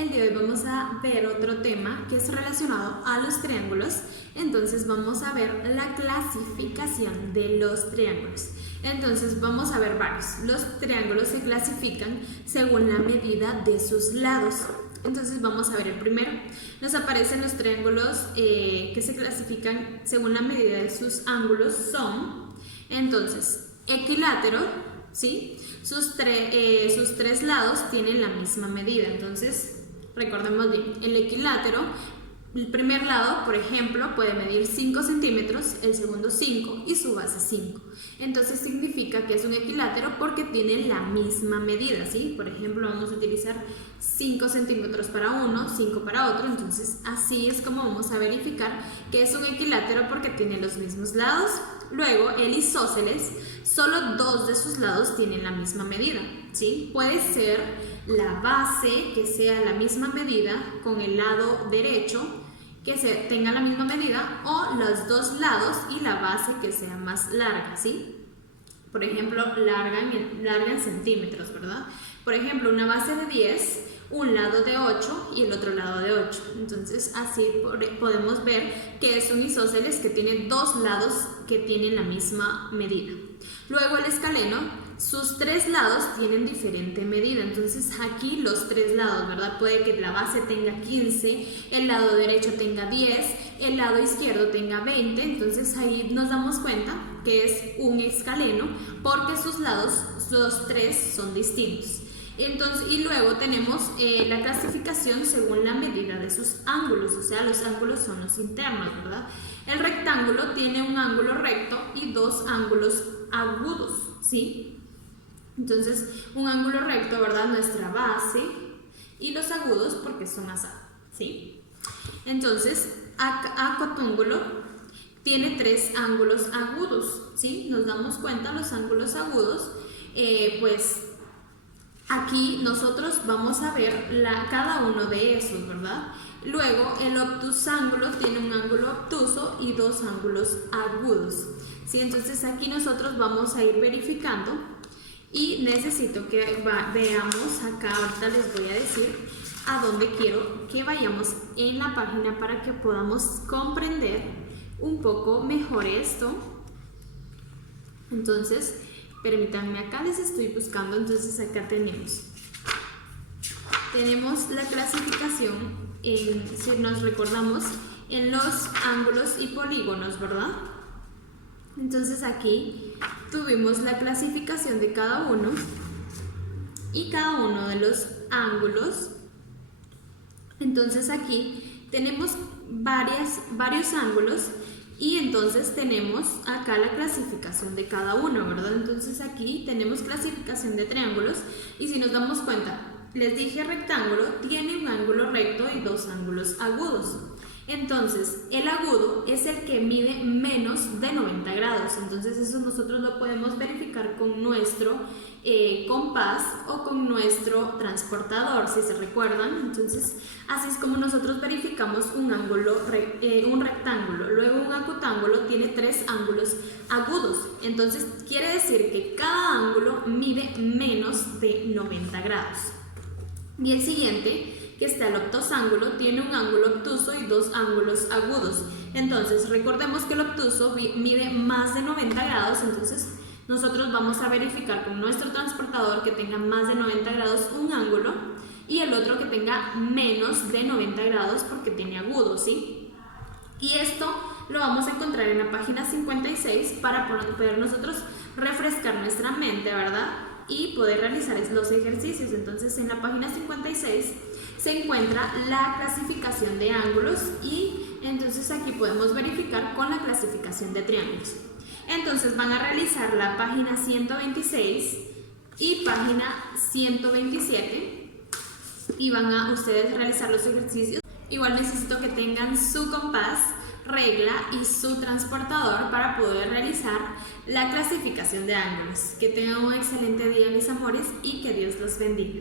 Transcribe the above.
El de hoy vamos a ver otro tema que es relacionado a los triángulos. Entonces vamos a ver la clasificación de los triángulos. Entonces vamos a ver varios. Los triángulos se clasifican según la medida de sus lados. Entonces vamos a ver el primero. Nos aparecen los triángulos que se clasifican según la medida de sus ángulos son, entonces, equilátero, ¿sí? Sus tres lados tienen la misma medida. Entonces, recordemos bien, el equilátero, el primer lado, por ejemplo, puede medir 5 centímetros, el segundo 5 y su base 5. Entonces significa que es un equilátero porque tiene la misma medida, ¿sí? Por ejemplo, vamos a utilizar 5 centímetros para uno, 5 para otro. Entonces así es como vamos a verificar que es un equilátero porque tiene los mismos lados. Luego, el isósceles, solo 2 de sus lados tienen la misma medida, ¿sí? Puede ser la base que sea la misma medida con el lado derecho que tenga la misma medida, o los dos lados y la base que sea más larga, ¿sí? Por ejemplo, larga en centímetros, ¿verdad? Por ejemplo, una base de 10, un lado de 8 y el otro lado de 8. Entonces así podemos ver que es un isósceles que tiene dos lados que tienen la misma medida. Luego el escaleno, sus 3 lados tienen diferente medida. Entonces aquí los 3 lados, ¿verdad? Puede que la base tenga 15, el lado derecho tenga 10, el lado izquierdo tenga 20. Entonces ahí nos damos cuenta que es un escaleno porque sus lados, los 3 son distintos. Entonces, y luego tenemos la clasificación según la medida de sus ángulos, o sea, los ángulos son los internos, ¿verdad? El rectángulo tiene un ángulo recto y 2 ángulos agudos, ¿sí? Entonces, un ángulo recto, ¿verdad? Nuestra base, y los agudos porque son así, ¿sí? Entonces, acotúngulo tiene 3 ángulos agudos, ¿sí? Nos damos cuenta, los ángulos agudos, pues aquí nosotros vamos a ver cada uno de esos, ¿verdad? Luego, el obtusángulo tiene un ángulo obtuso y 2 ángulos agudos, ¿sí? Entonces, aquí nosotros vamos a ir verificando y necesito que veamos acá. Ahorita les voy a decir a dónde quiero que vayamos en la página para que podamos comprender un poco mejor esto. Entonces, permítanme, acá les estoy buscando. Entonces acá tenemos la clasificación, si nos recordamos, en los ángulos y polígonos, ¿verdad? Entonces aquí tuvimos la clasificación de cada uno y cada uno de los ángulos. Entonces aquí tenemos varios ángulos y entonces tenemos acá la clasificación de cada uno, ¿verdad? Entonces aquí tenemos clasificación de triángulos y si nos damos cuenta, les dije rectángulo tiene un ángulo recto y 2 ángulos agudos. Entonces, el agudo es el que mide menos de 90 grados. Entonces, eso nosotros lo podemos verificar con nuestro compás o con nuestro transportador, si se recuerdan. Entonces, así es como nosotros verificamos un rectángulo. Luego, un acotángulo tiene 3 ángulos agudos. Entonces, quiere decir que cada ángulo mide menos de 90 grados. Y el siguiente, que está el obtusángulo, tiene un ángulo obtuso y 2 ángulos agudos. Entonces, recordemos que el obtuso mide más de 90 grados, entonces nosotros vamos a verificar con nuestro transportador que tenga más de 90 grados un ángulo y el otro que tenga menos de 90 grados porque tiene agudo, ¿sí? Y esto lo vamos a encontrar en la página 56 para poder nosotros refrescar nuestra mente, ¿verdad? Y poder realizar los ejercicios. Entonces, en la página 56 se encuentra la clasificación de ángulos y entonces aquí podemos verificar con la clasificación de triángulos. Entonces van a realizar la página 126 y página 127 y van a ustedes realizar los ejercicios. Igual necesito que tengan su compás, regla y su transportador para poder realizar la clasificación de ángulos. Que tengan un excelente día, mis amores, y que Dios los bendiga.